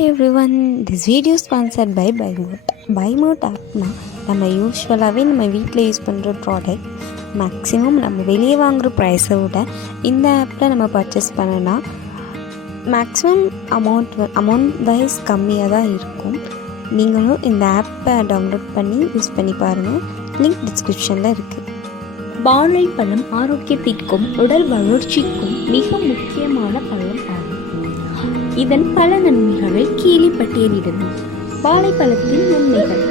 Hi everyone, this video sponsored by பைமோட் ஆப்னா நம்ம யூஸ்வலாகவே நம்ம வீட்டில் யூஸ் பண்ணுற ப்ராடக்ட் மேக்ஸிமம் நம்ம வெளியே வாங்குகிற ப்ரைஸை விட இந்த ஆப்பில் நம்ம பர்ச்சேஸ் பண்ணனா மேக்ஸிமம் அமௌண்ட் வைஸ் கம்மியாக தான் இருக்கும். நீங்களும் இந்த ஆப்பை டவுன்லோட் பண்ணி யூஸ் பண்ணி பாருங்கள். லிங்க் டிஸ்கிரிப்ஷனில் இருக்குது. வாழைப்பழம் ஆரோக்கியத்திற்கும் உடல் வளர்ச்சிக்கும் மிக முக்கியமான பழம் ஆகும். இதன் பல நன்மைகளை கீழே பட்டியலிடணும். வாழைப்பழத்தின் நன்மைகள்: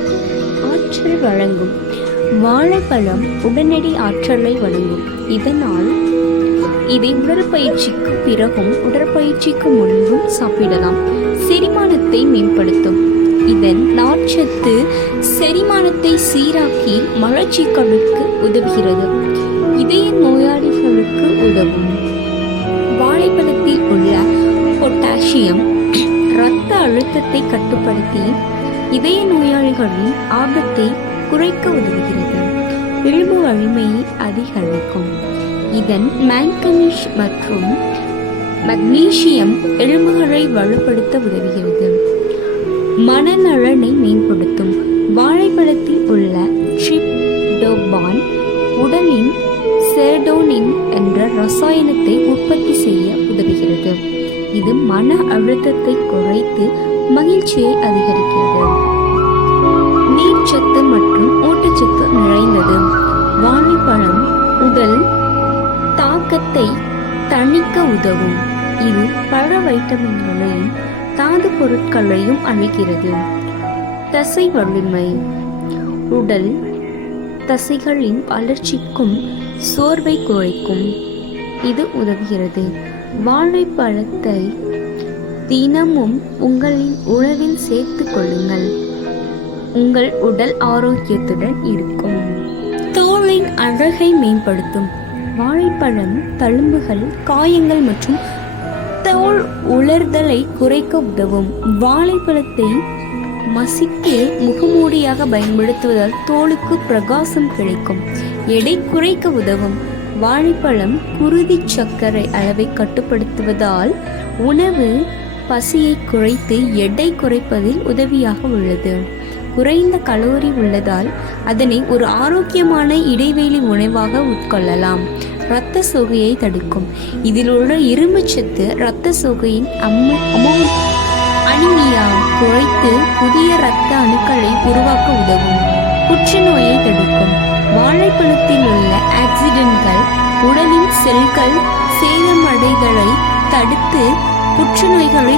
ஆற்றல் வழங்கும். வாழைப்பழம் உடனடி ஆற்றலை வழங்கும். இதனால் இதை உடற்பயிற்சிக்கு பிறகும் உடற்பயிற்சிக்கு முன்பும் சாப்பிடலாம். செரிமானத்தை மேம்படுத்தும். இதன் நார்ச்சத்து செரிமானத்தை சீராக்கி மலச்சிக்கலுக்கு உதவுகிறது. இதய நோயாளிகளுக்கு உதவும். வாழைப்பழத்தில் உள்ள பொட்டாசியம் இரத்த அழுத்தத்தை கட்டுப்படுத்தி இதய நோயாளிகளின் ஆபத்தை குறைக்க உதவுகிறது. எலும்பு வலிமையை அதிகரிக்கும். இதன் மேங்கனீஸ் மற்றும் மக்னீசியம் எலும்புகளை வலுப்படுத்த உதவுகிறது. மனநலனை மேம்படுத்தும். வாழைப்பழத்தில் உள்ள ட்ரிப்டோபான் உடலின் செரோடோனின் என்ற ரசாயனத்தை உற்பத்தி செய்ய உதவுகிறது. இது மன அழுத்தத்தை குறைத்து மகிழ்ச்சியை அதிகரிக்கிறது. நீர்ச்சத்து மற்றும் ஊட்டச்சத்து நிறைந்தது. வாழைப்பழம் உடல் தாக்கத்தை தணிக்க உதவும். இது பல வைட்டமின்களையும் தாது பொருட்களையும் அளிக்கிறது. தசை வலிமை. உடல் தசைகளின் வளர்ச்சிக்கும் சோர்வை குறைக்கும் இது உதவுகிறது. வாழைப்பழத்தை தினமும் உங்களின் உணவில் சேர்த்து கொள்ளுங்கள். உங்கள் உடல் ஆரோக்கியத்துடன் இருக்கும். தோலின் அழகை மேம்படுத்தும். வாழைப்பழம் தழும்புகள், காயங்கள் மற்றும் தோல் உலர்தலை குறைக்க உதவும். வாழைப்பழத்தை மசித்து முகமூடியாக பயன்படுத்துவதால் தோலுக்கு பிரகாசம் கிடைக்கும். எடை குறைக்க உதவும். வாழைப்பழம் குருதி சர்க்கரை அளவை கட்டுப்படுத்துவதால் உணவு பசியை குறைத்து எடை குறைப்பதில் உதவியாக உள்ளது. குறைந்த கலோரி உள்ளதால் அதனை ஒரு ஆரோக்கியமான இடைவெளி உணவாக உட்கொள்ளலாம். இரத்த சோகையை தடுக்கும். இதில் உள்ள இரும்புச்சத்து இரத்த சோகையின் அனிமியா குறைத்து புதிய இரத்த அணுக்களை உருவாக்க உதவும். புற்றுநோயை தடுக்கும். வாழைப்பழத்தில் உள்ள ஆக்சிடென்ட்கள் உடலின் செல்கள் சேதமடைதலை தடுத்து புற்றுநோய்களை